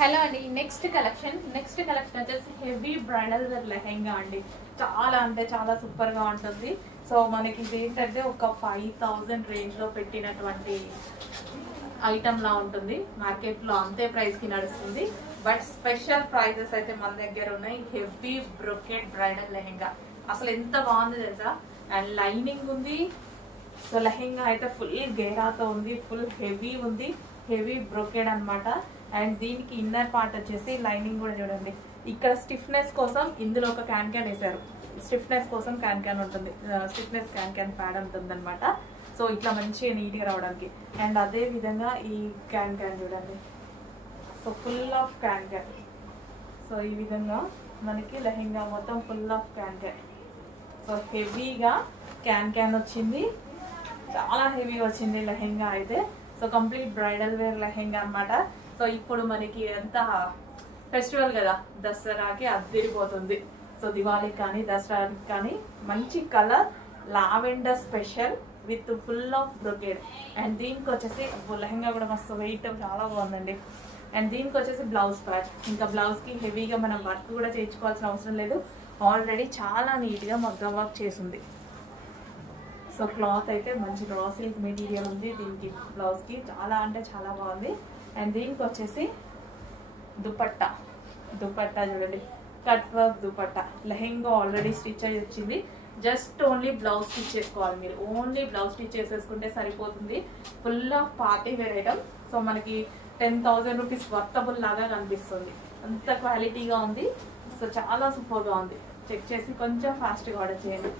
Hello అండి. Next collection వచ్చేసి heavy bridal wear lehenga అండి. చాలా అంటే చాలా సూపర్ గా ఉంటుంది. సో మనకి ఇది ఏంటంటే ఒక 5000 రేంజ్ లో పెట్టినటువంటి ఐటమ్ లా ఉంటుంది. మార్కెట్ లో అంతే ప్రైస్ కి నడుస్తుంది. బట్ స్పెషల్ ప్రైజెస్ అయితే మన దగ్గర ఉన్నాయి. హెవీ బ్రొకెట్ బ్రైడల్ లెహెంగా అసలు ఎంత బాగుంది తెలుసా. అండ్ లైనింగ్ ఉంది. సో లెహెంగా అయితే ఫుల్ గేరాతో ఉంది, ఫుల్ హెవీ ఉంది, హెవీ బ్రొకెడ్ అన్నమాట. అండ్ దీనికి ఇన్నర్ పార్ట్ వచ్చేసి లైనింగ్ కూడా చూడండి. ఇక్కడ స్టిఫ్నెస్ కోసం ఇందులో ఒక క్యాన్ వేసారు. స్టిఫ్నెస్ కోసం క్యాన్ ఉంటుంది, స్టిఫ్నెస్ క్యాన్ ప్యాడ్ ఉంటుంది అనమాట. సో ఇట్లా మంచిగా నీట్గా రావడానికి. అండ్ అదే విధంగా ఈ క్యాన్ చూడండి. సో ఫుల్ ఆఫ్ క్యాన్. సో ఈ విధంగా మనకి లెహెంగా మొత్తం ఫుల్ ఆఫ్ క్యాన్. సో హెవీగా క్యాన్ వచ్చింది, చాలా హెవీ వచ్చింది లెహెంగా అయితే. So complete bridal wear lehenga అనమాట. సో ఇప్పుడు మనకి ఎంత ఫెస్టివల్ కదా, దసరాకి అద్దరిపోతుంది. సో దివాళీకి కానీ దసరాకి కానీ మంచి colour lavender special with full of brocade. And దీనికి వచ్చేసి లెహంగా కూడా మస్తు వెయిట్, చాలా బాగుందండి. అండ్ దీనికి వచ్చేసి బ్లౌజ్ ప్యాచ్. ఇంకా బ్లౌజ్కి హెవీగా మనం వర్క్ కూడా చేయించుకోవాల్సిన అవసరం లేదు. ఆల్రెడీ చాలా నీట్గా మగ్గం వర్క్ చేసింది. సో క్లాత్ అయితే మంచి రా సిల్క్ మెటీరియల్ ఉంది దీనికి. బ్లౌజ్కి చాలా అంటే చాలా బాగుంది. అండ్ దీనికి వచ్చేసి దుపట్టా చూడండి, cut work dupatta. Lehenga already stitch అయ్యి వచ్చింది. జస్ట్ ఓన్లీ బ్లౌజ్ స్టిచ్ చేసుకోవాలి మీరు. ఓన్లీ బ్లౌజ్ స్టిచ్ చేసేసుకుంటే సరిపోతుంది. Full of party wear item. So మనకి 10,000 రూపీస్ వర్తబుల్ లాగా కనిపిస్తుంది. అంత క్వాలిటీగా ఉంది. సో చాలా సూపర్గా ఉంది. చెక్ చేసి కొంచెం ఫాస్ట్గా ఆర్డర్ చేయండి.